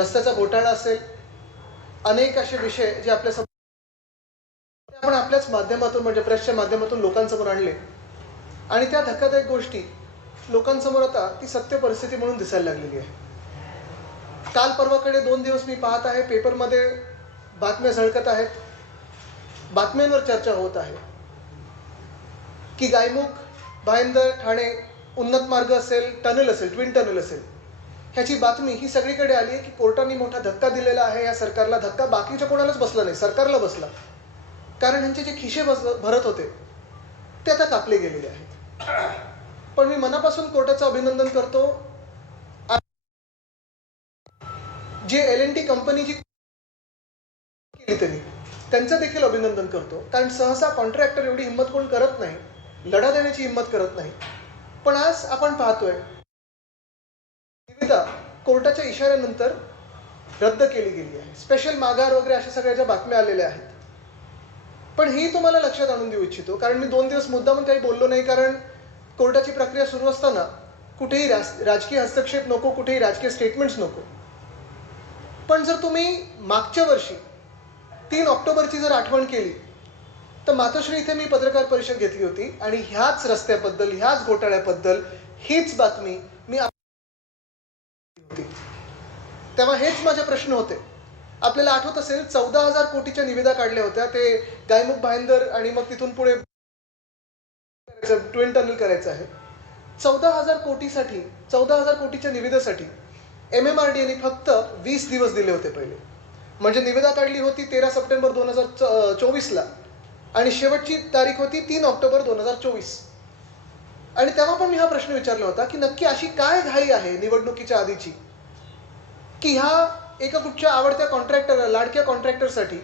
रस्त्याचा घोटाळा असेल अनेक असे विषय जे आपल्यासमोर आपण आपल्याच माध्यमातून म्हणजे प्रेसच्या माध्यमातून लोकांसमोर आणले. आणि त्या धक्कादायक गोष्टी लोकांसमोर आता ती सत्य परिस्थिती म्हणून दिसायला लागलेली आहे. काल परवाकडे दोन दिवस मी पाहत आहे पेपरमध्ये बातम्या झळकत आहेत. बातम्यांवर चर्चा होत आहे. की गायमुख भाईंदर ठाणे उन्नत मार्ग असेल टनल असेल ट्विन टनल असेल. ह्याची बातमी ही सगळीकडे आली आहे की कोर्टाने मोठा धक्का दिलेला आहे. या सरकारला धक्का बाकीच्या कोणालाच बसला नाही. सरकारला बसला. कारण ह्यांचे जे खिशे बस भरत होते ते आता कापले गेलेले आहेत. पण मी मनापासून कोर्टाचं अभिनंदन करतो. J L N T company जी केली त्यांनी त्यांचं देखील अभिनंदन करतो. कारण सहसा कॉन्ट्रॅक्टर एवढी हिंमत कोण करत नाही. लढा देण्याची हिंमत करत नाही. पण आज आपण पाहतोय निविदा कोर्टाच्या इशाऱ्यानंतर रद्द केली गेली आहे. स्पेशल माघार वगैरे अशा सगळ्या ज्या बातम्या आलेल्या आहेत. पण ही तुम्हाला लक्षात आणून देऊ इच्छितो कारण मी दोन दिवस मुद्दामून काही बोललो नाही कारण कोर्टाची प्रक्रिया सुरू असताना कुठेही राज राजकीय हस्तक्षेप नको कुठेही राजकीय स्टेटमेंट्स नको. पण जर तुम्ही मागच्या वर्षी तीन ऑक्टोबरची जर आठवण केली तर मातोश्री इथे मी पत्रकार परिषद घेतली होती आणि ह्याच रस्त्याबद्दल ह्याच घोटाळ्याबद्दल हीच बातमी मी आप- होती तेव्हा हेच माझे प्रश्न होते. आपल्याला आठवत असेल चौदा हजार कोटीच्या निविदा काढल्या होत्या. ते गायमुख भाईंदर आणि मग तिथून पुढे ट्विन टनल करायचं आहे. चौदा हजार कोटीसाठी चौदा हजार कोटीच्या निविदेसाठी एम एम आर डीने फक्त वीस दिवस दिले होते पहिले. म्हणजे निविदा काढली होती तेरा सप्टेंबर दोन हजार चोवीसला. आणि शेवटची तारीख होती तीन ऑक्टोबर दोन हजार चोवीस. आणि तेव्हा पण मी हा प्रश्न विचारला होता की नक्की अशी काय घाई आहे निवडणुकीच्या आधीची? की ह्या एका कुठच्या आवडत्या कॉन्ट्रॅक्टर लाडक्या कॉन्ट्रॅक्टरसाठी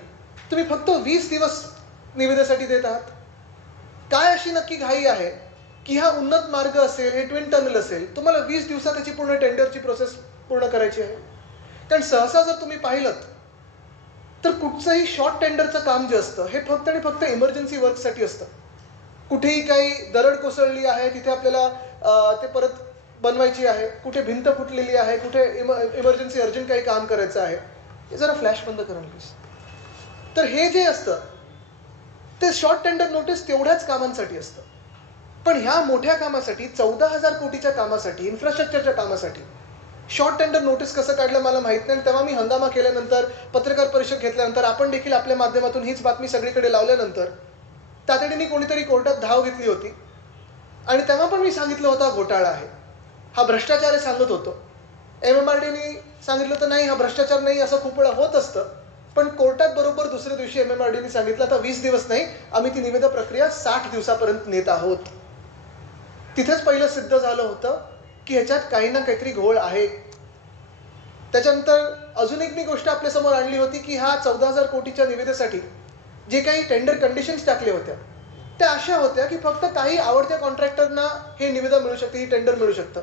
तुम्ही फक्त वीस दिवस निविदेसाठी देत आहात. काय अशी नक्की घाई आहे की हा उन्नत मार्ग असेल हे ट्विन टनल असेल तुम्हाला वीस दिवसात त्याची पूर्ण टेंडरची प्रोसेस पूर्ण करायची आहे? कारण सहसा जर तुम्ही पाहिलं तर कुठचंही शॉर्ट टेंडरचं काम जे असतं हे फक्त आणि फक्त इमर्जन्सी वर्कसाठी असतं. कुठेही काही दरड कोसळली आहे तिथे आपल्याला ते परत बनवायची आहे कुठे भिंत फुटलेली आहे कुठे इम इमर्जन्सी अर्जंट काही काम करायचं आहे हे जरा फ्लॅश बंद करा प्लीज तर हे जे असतं ते शॉर्ट टेंडर नोटीस तेवढ्याच कामांसाठी असतं. पण ह्या मोठ्या कामासाठी चौदा हजार कोटीच्या कामासाठी इन्फ्रास्ट्रक्चरच्या कामासाठी शॉर्ट टेंडर नोटीस कसं काढलं मला माहीत नाही. आणि तेव्हा मी हंगामा केल्यानंतर पत्रकार परिषद घेतल्यानंतर आपण देखील आपल्या माध्यमातून हीच बातमी सगळीकडे लावल्यानंतर तातडीने कोणीतरी कोर्टात धाव घेतली होती. आणि तेव्हा पण मी सांगितलं होतं घोटाळा आहे. हा भ्रष्टाचार आहे सांगत होतो. एम एम आर डीने सांगितलं तर नाही हा भ्रष्टाचार नाही असं खूप वेळा होत असतं. पण कोर्टात बरोबर दुसऱ्या दिवशी एम एम आर डीने सांगितलं आता वीस दिवस नाही आम्ही ती निवेदन प्रक्रिया साठ दिवसापर्यंत नेत आहोत. तिथेच पहिलं सिद्ध झालं होतं की ह्याच्यात काही ना काहीतरी घोळ आहे. त्याच्यानंतर अजून एक मी गोष्ट आपल्यासमोर आणली होती की हा चौदा हजार कोटीच्या निवेदेसाठी जे काही टेंडर कंडिशन्स टाकले होत्या त्या अशा होत्या की फक्त काही आवडत्या कॉन्ट्रॅक्टरना हे निविदा मिळू शकते ही टेंडर मिळू शकतं.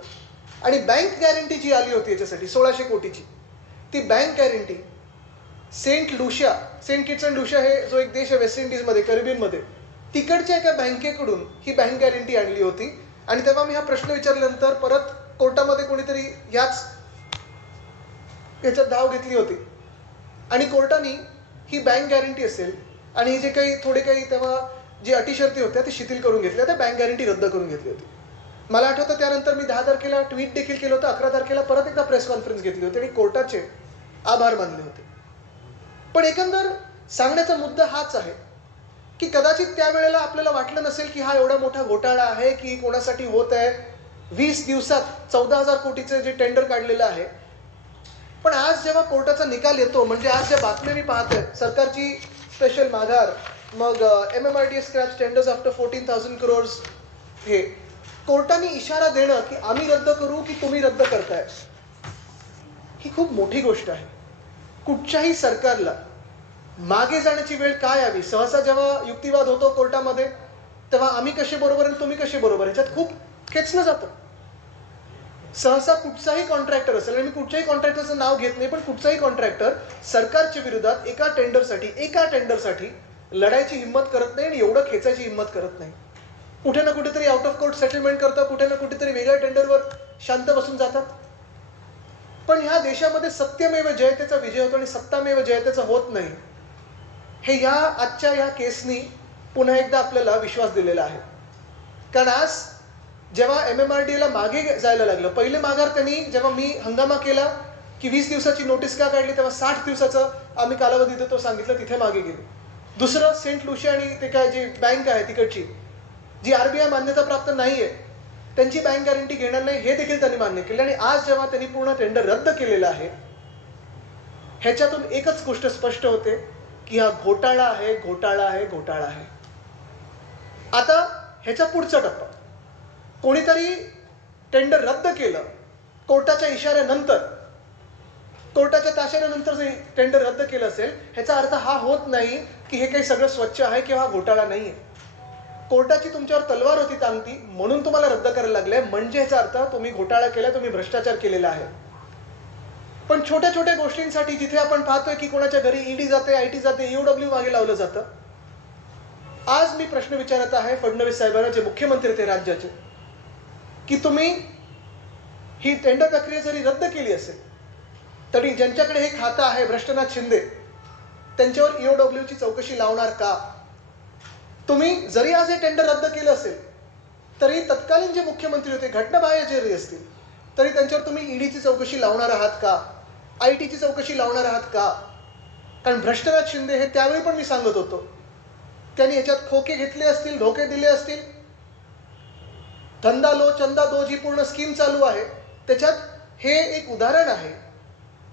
आणि बँक गॅरंटी जी आली होती याच्यासाठी सोळाशे कोटीची ती bank guarantee Saint Lucia Saint Kitts and Lucia हे जो एक देश आहे वेस्ट इंडिजमध्ये करिबियनमध्ये तिकडच्या एका बँकेकडून ही बँक गॅरंटी आणली होती. आणि तेव्हा मी हा प्रश्न विचारल्यानंतर परत कोर्टामध्ये कोणीतरी ह्याच याच्यात धाव घेतली होती. आणि कोर्टाने ही बँक गॅरंटी असेल आणि जे काही थोडे काही तेव्हा जी अटी शर्ती होत्या ते शिथिल करून घेतल्या त्या बँक गॅरंटी रद्द करून घेतली होती. मला आठवतं त्यानंतर मी दहा तारखेला ट्विट देखील केलं होतं अकरा तारखेला परत एकदा प्रेस कॉन्फरन्स घेतली होती आणि कोर्टाचे आभार मानले होते. पण एकंदर सांगण्याचा मुद्दा हाच आहे की कदाचित त्यावेळेला आपल्याला वाटलं नसेल की हा एवढा मोठा घोटाळा आहे की कोणासाठी होत आहे. वीस दिवसात चौदा हजार कोटीचं जे टेंडर काढलेलं आहे. पण आज जेव्हा कोर्टाचा निकाल येतो म्हणजे आज ज्या बातम्या मी पाहतोय सरकारची स्पेशल माघार मग M M R T S crap tenders after fourteen thousand crores हे कोर्टाने इशारा देणं की आम्ही रद्द करू की तुम्ही रद्द करताय? ही खूप मोठी गोष्ट आहे. कुठच्याही सरकारला मागे जाण्याची वेळ काय यावी? सहसा जेव्हा युक्तिवाद होतो कोर्टामध्ये तेव्हा आम्ही कसे बरोबर आणि तुम्ही कसे बरोबर? ह्याच्यात खूप खेचलं जातं. सहसा कुठचाही कॉन्ट्रॅक्टर असेल आणि मी कुठच्याही कॉन्ट्रॅक्टरचं नाव घेत नाही पण कुठचाही कॉन्ट्रॅक्टर सरकारच्या विरोधात एका टेंडरसाठी एका टेंडरसाठी लढायची हिंमत करत नाही आणि एवढं खेचायची हिंमत करत नाही. कुठे ना कुठेतरी आउट ऑफ कोर्ट सेटलमेंट करतात कुठे ना कुठेतरी वेगळ्या टेंडरवर शांत बसून जातात. पण ह्या देशामध्ये सत्यमेव जयतेचा विजय होतो आणि सत्तामेव जयतेचा होत नाही. हे या आजच्या ह्या केसनी पुन्हा एकदा आपल्याला विश्वास दिलेला आहे. कारण आज जेव्हा एम एम आर डीला मागे जायला लागलं पहिले माघार त्यांनी जेव्हा मी हंगामा केला की वीस दिवसाची नोटीस का काढली तेव्हा साठ दिवसाचं आम्ही कालावधी देतो सांगितलं तिथे मागे गेलो. दुसरं सेंट लुशी आणि ते काय जी बँक आहे तिकडची जी आरबीआय मान्यता प्राप्त नाहीये त्यांची बँक गॅरंटी घेणार नाही हे देखील त्यांनी मान्य केलं. आणि आज जेव्हा त्यांनी पूर्ण टेंडर रद्द केलेलं आहे ह्याच्यातून एकच गोष्ट स्पष्ट होते की हा घोटाळा आहे घोटाळा आहे घोटाळा आहे. आता ह्याच्या पुढचा टप्पा. कोणीतरी टेंडर रद्द केलं कोर्टाच्या इशाऱ्यानंतर कोर्टाच्या ताशाऱ्यानंतर जे टेंडर रद्द केलं असेल ह्याचा अर्थ हा होत नाही की हे काही सगळं स्वच्छ आहे किंवा हा घोटाळा नाही आहे कोर्टाची तुमच्यावर तलवार होती तांगती म्हणून तुम्हाला रद्द करायला लागलंय म्हणजे ह्याचा अर्थ तुम्ही घोटाळा केला तुम्ही भ्रष्टाचार केलेला आहे. पण छोट्या छोट्या गोष्टींसाठी जिथे आपण पाहतोय की कोणाच्या घरी ईडी जाते आय टी जाते ईडब्ल्यू मागे लावलं जातं. आज मी प्रश्न विचारत आहे फडणवीस साहेबांना जे मुख्यमंत्री ते राज्याचे की तुम्ही ही टेंडर प्रक्रिया जरी रद्द केली असेल तरी ज्यांच्याकडे हे खातं आहे भ्रष्टनाथ शिंदे त्यांच्यावर ईओडब्ल्यूची चौकशी लावणार का? तुम्ही जरी आज हे टेंडर रद्द केलं असेल तरी तत्कालीन जे मुख्यमंत्री होते घटनाबाह्य जरी असतील तरी त्यांच्यावर तुम्ही ईडीची चौकशी लावणार आहात का? आय टीची चौकशी लावणार आहात का? कारण भ्रष्टराज शिंदे हे त्यावेळी पण मी सांगत होतो. त्यांनी याच्यात खोके घेतले असतील धोके दिले असतील. धंदा लो चंदा दो जी पूर्ण स्कीम चालू आहे. त्याच्यात हे एक उदाहरण आहे.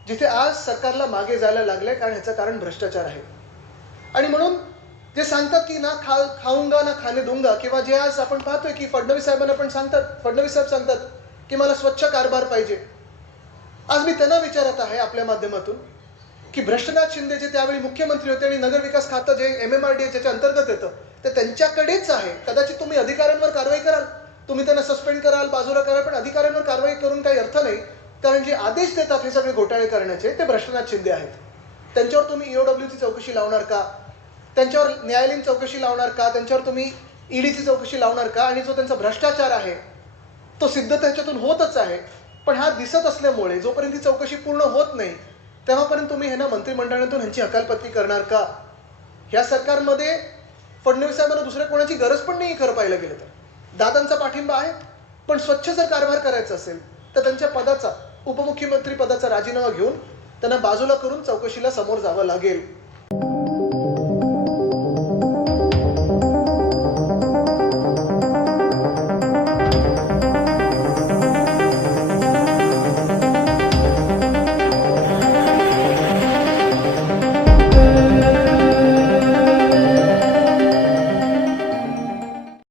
जिथे आज सरकारला मागे जायला लागले कारण ह्याचं कारण भ्रष्टाचार आहे. आणि म्हणून जे सांगतात की ना खा खाऊंगा ना खाणे दुंगा किंवा जे आज आपण पाहतोय की फडणवीस साहेबांना पण सांगतात फडणवीस साहेब सांगतात की मला स्वच्छ कारभार पाहिजे. आज मी त्यांना विचारत आहे आपल्या माध्यमातून की भ्रष्टनाथ शिंदे जे त्यावेळी मुख्यमंत्री होते आणि नगरविकास खातं जे एम एम आर डी ज्याच्या अंतर्गत येतं ते त्यांच्याकडेच आहे. कदाचित तुम्ही अधिकाऱ्यांवर कारवाई कराल. तुम्ही त्यांना सस्पेंड कराल बाजूला कराल पण अधिकाऱ्यांवर कारवाई करून काही अर्थ नाही. कारण जे आदेश देतात हे सगळे घोटाळे करण्याचे ते भ्रष्टनाथ शिंदे आहेत. त्यांच्यावर तुम्ही ईओडब्ल्यूची चौकशी लावणार का? त्यांच्यावर न्यायालयीन चौकशी लावणार का? त्यांच्यावर तुम्ही ईडीची चौकशी लावणार का? आणि जो त्यांचा भ्रष्टाचार आहे तो सिद्ध त्याच्यातून होतच आहे. पण हा दिसत असल्यामुळे जोपर्यंत ही चौकशी पूर्ण होत नाही तेव्हापर्यंत तुम्ही ह्यांना मंत्रिमंडळातून ह्यांची हकालपत्ती करणार का? ह्या सरकारमध्ये फडणवीस साहेबांना दुसऱ्या कोणाची गरज पण नाही खरं पाहिलं गेलं तर. दादांचा पाठिंबा आहे पण स्वच्छ जर कारभार करायचा असेल तर त्यांच्या पदाचा उपमुख्यमंत्री पदाचा राजीनामा घेऊन त्यांना बाजूला करून चौकशीला समोर जावं लागेल.